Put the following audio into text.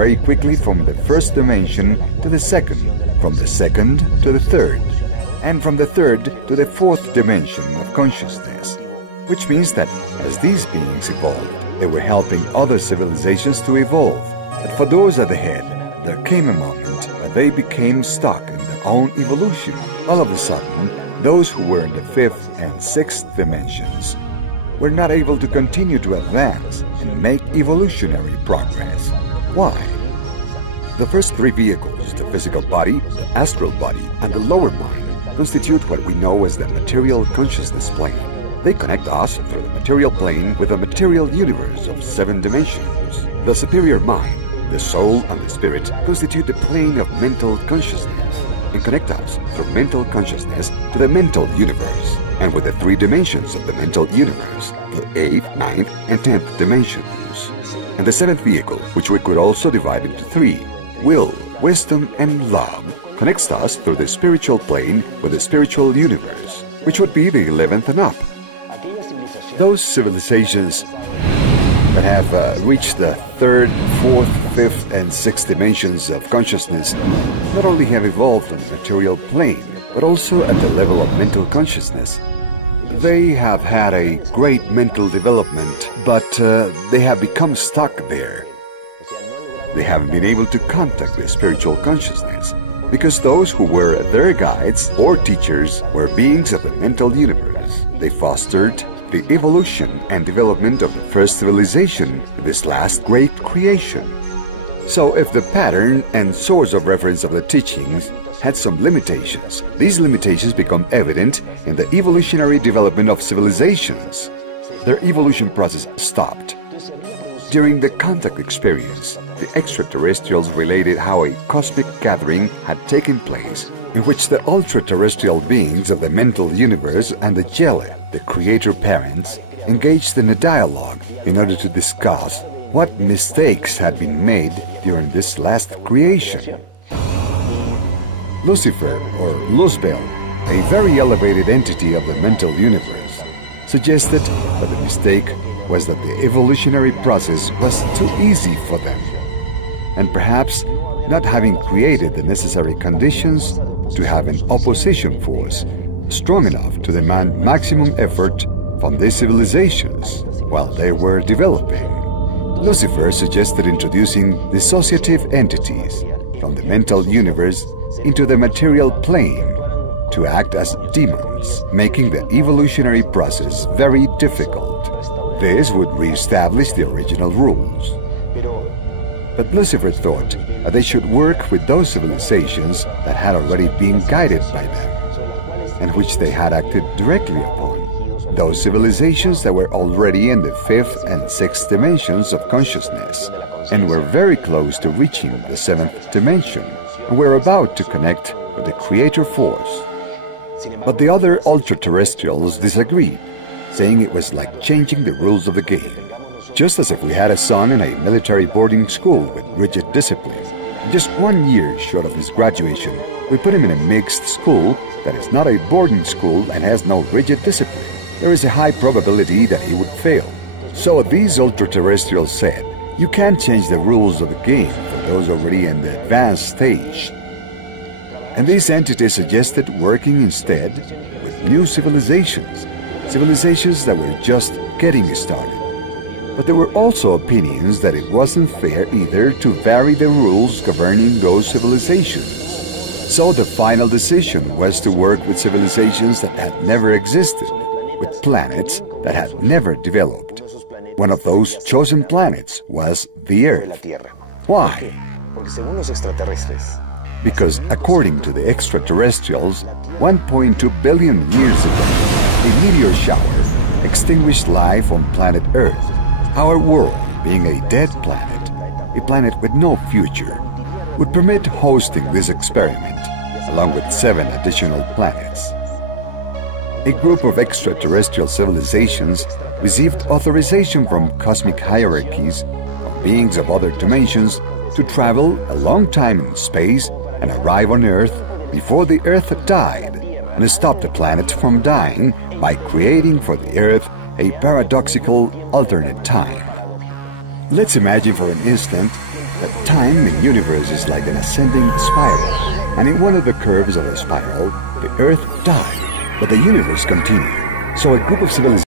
very quickly from the first dimension to the second, from the second to the third, and from the third to the fourth dimension of consciousness, which means that as these beings evolved, they were helping other civilizations to evolve. But for those at the head, there came a moment when they became stuck in their own evolution. All of a sudden, those who were in the fifth and sixth dimensions were not able to continue to advance and make evolutionary progress. Why? The first three vehicles, the physical body, the astral body, and the lower mind, constitute what we know as the material consciousness plane. They connect us through the material plane with the material universe of 7 dimensions. The superior mind, the soul, and the spirit constitute the plane of mental consciousness and connect us through mental consciousness to the mental universe, and with the 3 dimensions of the mental universe, the 8th, 9th, and 10th dimensions. And the 7th vehicle, which we could also divide into 3, will, wisdom, and love, connects us through the spiritual plane with the spiritual universe, which would be the 11th and up. Those civilizations that have reached the 3rd, 4th, 5th, and 6th dimensions of consciousness not only have evolved on the material plane, but also at the level of mental consciousness. They have had a great mental development, but they have become stuck there. They haven't been able to contact the spiritual consciousness, because those who were their guides or teachers were beings of the mental universe. They fostered the evolution and development of the first civilization, this last great creation. So if the pattern and source of reference of the teachings had some limitations, these limitations become evident in the evolutionary development of civilizations. Their evolution process stopped. During the contact experience, the extraterrestrials related how a cosmic gathering had taken place, in which the ultra-terrestrial beings of the mental universe and the Jelle, the creator parents, engaged in a dialogue in order to discuss what mistakes had been made during this last creation. Lucifer, or Luzbel, a very elevated entity of the mental universe, suggested that the mistake was that the evolutionary process was too easy for them, and perhaps not having created the necessary conditions to have an opposition force strong enough to demand maximum effort from these civilizations while they were developing. Lucifer suggested introducing dissociative entities from the mental universe into the material plane to act as demons, making the evolutionary process very difficult. This would re-establish the original rules. But Lucifer thought that they should work with those civilizations that had already been guided by them, and which they had acted directly upon. Those civilizations that were already in the 5th and 6th dimensions of consciousness, and were very close to reaching the 7th dimension, and were about to connect with the creator force. But the other ultra-terrestrials disagreed, saying it was like changing the rules of the game. Just as if we had a son in a military boarding school with rigid discipline. Just 1 year short of his graduation, we put him in a mixed school that is not a boarding school and has no rigid discipline. There is a high probability that he would fail. So these ultra-terrestrials said, you can't change the rules of the game for those already in the advanced stage. And these entities suggested working instead with new civilizations, civilizations that were just getting started. But there were also opinions that it wasn't fair either to vary the rules governing those civilizations. So the final decision was to work with civilizations that had never existed, with planets that had never developed. One of those chosen planets was the Earth. Why? Because according to the extraterrestrials, 1.2 billion years ago, a meteor shower extinguished life on planet Earth. Our world, being a dead planet, a planet with no future, would permit hosting this experiment, along with 7 additional planets. A group of extraterrestrial civilizations received authorization from cosmic hierarchies of beings of other dimensions to travel a long time in space and arrive on Earth before the Earth died, and stop the planet from dying by creating for the Earth a paradoxical alternate time. Let's imagine for an instant that time in universe is like an ascending spiral, and in one of the curves of the spiral, the Earth died, but the universe continued. So a group of civilizations